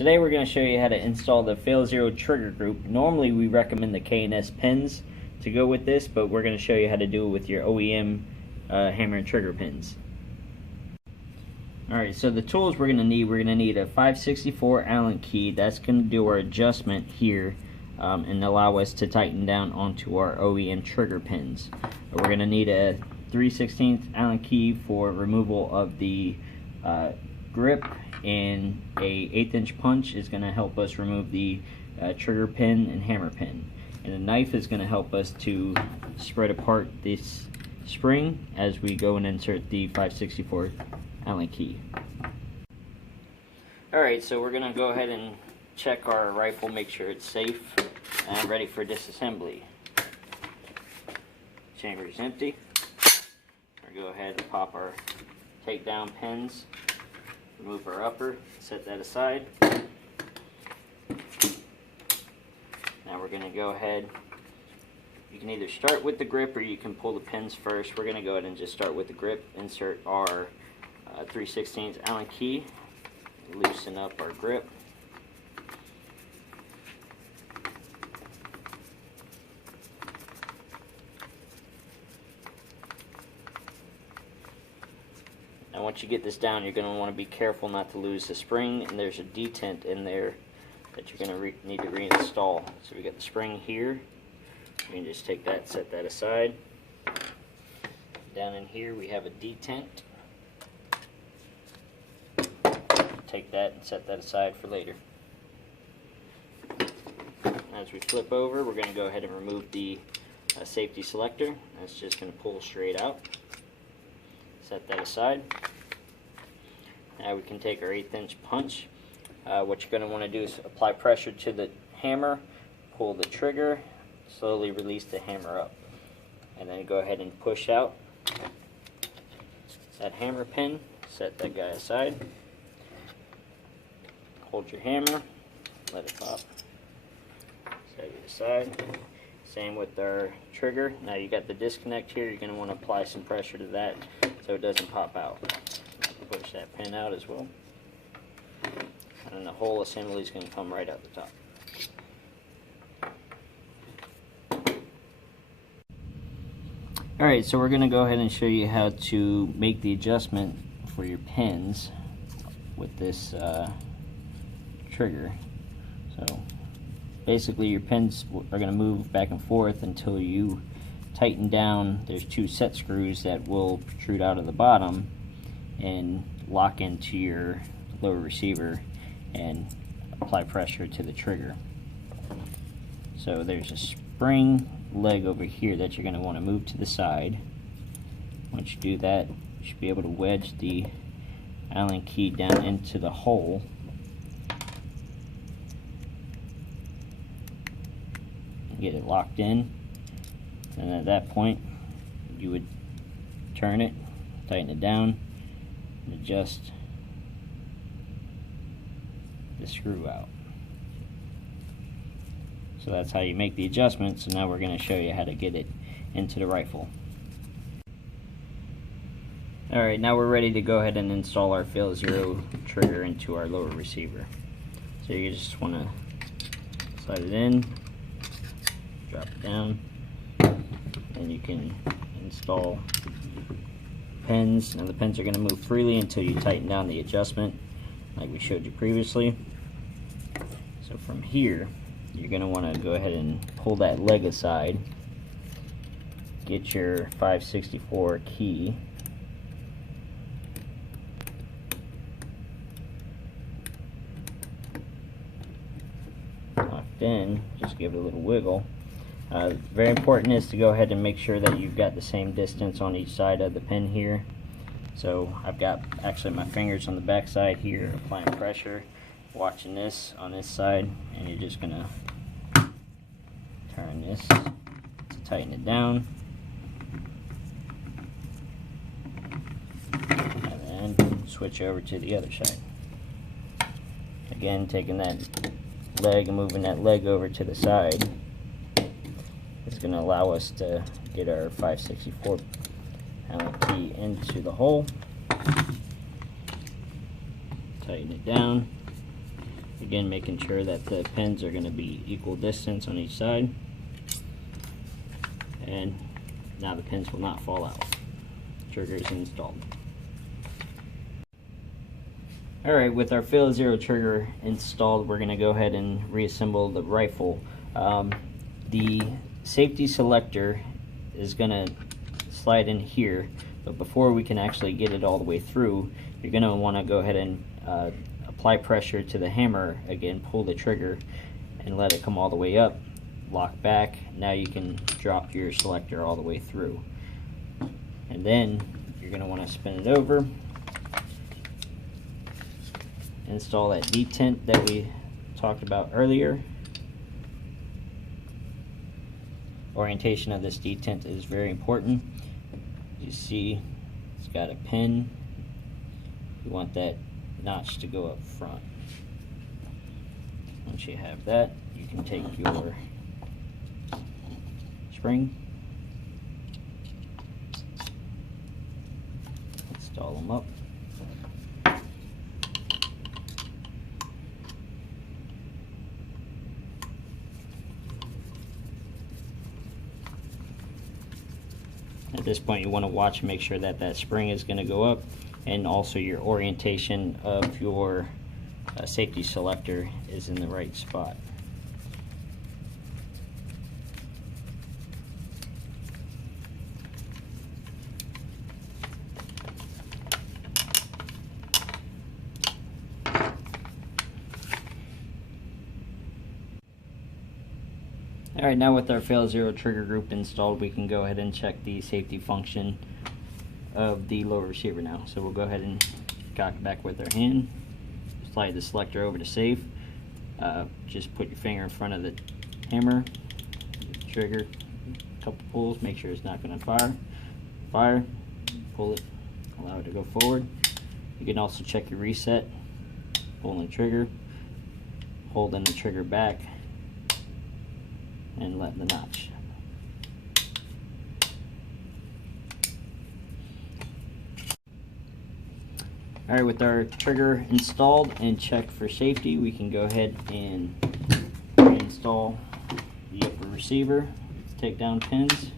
Today we're going to show you how to install the FailZero Trigger Group. Normally we recommend the K&S pins to go with this, but we're going to show you how to do it with your OEM hammer and trigger pins. Alright, so the tools we're going to need a 5/64 Allen key. That's going to do our adjustment here and allow us to tighten down onto our OEM trigger pins. We're going to need a 3/16 Allen key for removal of the grip, and a 1/8 inch punch is going to help us remove the trigger pin and hammer pin, and a knife is going to help us to spread apart this spring as we go and insert the 5/64 Allen key. Alright, so we're going to go ahead and check our rifle, make sure it's safe and ready for disassembly. Chamber is empty. We'll go ahead and pop our takedown pins, remove our upper, set that aside. Now we're going to go ahead, you can either start with the grip or you can pull the pins first. We're going to go ahead and just start with the grip, insert our 3/16 Allen key, loosen up our grip. Now once you get this down, you're going to want to be careful not to lose the spring, and there's a detent in there that you're going to need to reinstall. So we got the spring here. You can just take that, set that aside. Down in here we have a detent. Take that and set that aside for later. As we flip over, we're going to go ahead and remove the safety selector. That's just going to pull straight out. Set that aside. Now we can take our 1/8 inch punch. What you're going to want to do is apply pressure to the hammer, pull the trigger, slowly release the hammer up, and then go ahead and push out that hammer pin. Set that guy aside. Hold your hammer, let it pop, set it aside. Same with our trigger. Now you got the disconnect here, you're going to want to apply some pressure to that so it doesn't pop out. Push that pin out as well, and then the whole assembly is going to come right out the top. Alright, so we're going to go ahead and show you how to make the adjustment for your pins with this trigger. So basically your pins are going to move back and forth until you tighten down. There's 2 set screws that will protrude out of the bottom and lock into your lower receiver and apply pressure to the trigger. So there's a spring leg over here that you're going to want to move to the side. Once you do that, you should be able to wedge the Allen key down into the hole. Get it locked in, and at that point you would turn it, tighten it down, and adjust the screw out. So that's how you make the adjustment. So now we're going to show you how to get it into the rifle. Alright, now we're ready to go ahead and install our FailZero trigger into our lower receiver. So you just want to slide it in, drop it down, and you can install pins. Now the pins are going to move freely until you tighten down the adjustment like we showed you previously. So from here you're going to want to go ahead and pull that leg aside, get your 5/64 key, locked in, just give it a little wiggle. Very important is to go ahead and make sure that you've got the same distance on each side of the pin here. So I've got actually my fingers on the back side here applying pressure, watching this on this side, and you're just going to turn this to tighten it down, and then switch over to the other side. Again, taking that leg and moving that leg over to the side is going to allow us to get our 5/64 Allen key into the hole, tighten it down, Again, making sure that the pins are going to be equal distance on each side. And now the pins will not fall out. Trigger is installed. Alright, with our FailZero trigger installed, we're going to go ahead and reassemble the rifle. The safety selector is going to slide in here, but before we can actually get it all the way through, you're going to want to go ahead and apply pressure to the hammer, again pull the trigger and let it come all the way up, lock back. Now you can drop your selector all the way through, and then you're going to want to spin it over, install that detent that we talked about earlier. Orientation of this detent is very important. You see it's got a pin. You want that notch to go up front. Once you have that, you can take your spring, install them up. At this point, you want to watch and make sure that that spring is going to go up, and also your orientation of your safety selector is in the right spot. Alright, now with our FailZero Trigger Group installed, we can go ahead and check the safety function of the lower receiver now. So we'll go ahead and cock it back with our hand, slide the selector over to safe. Just put your finger in front of the hammer, trigger, a couple pulls, make sure it's not going to fire, pull it, allow it to go forward. You can also check your reset, pulling the trigger, holding the trigger back, and letting the notch. Alright, with our trigger installed and checked for safety, we can go ahead and reinstall the upper receiver. Let's take down pins.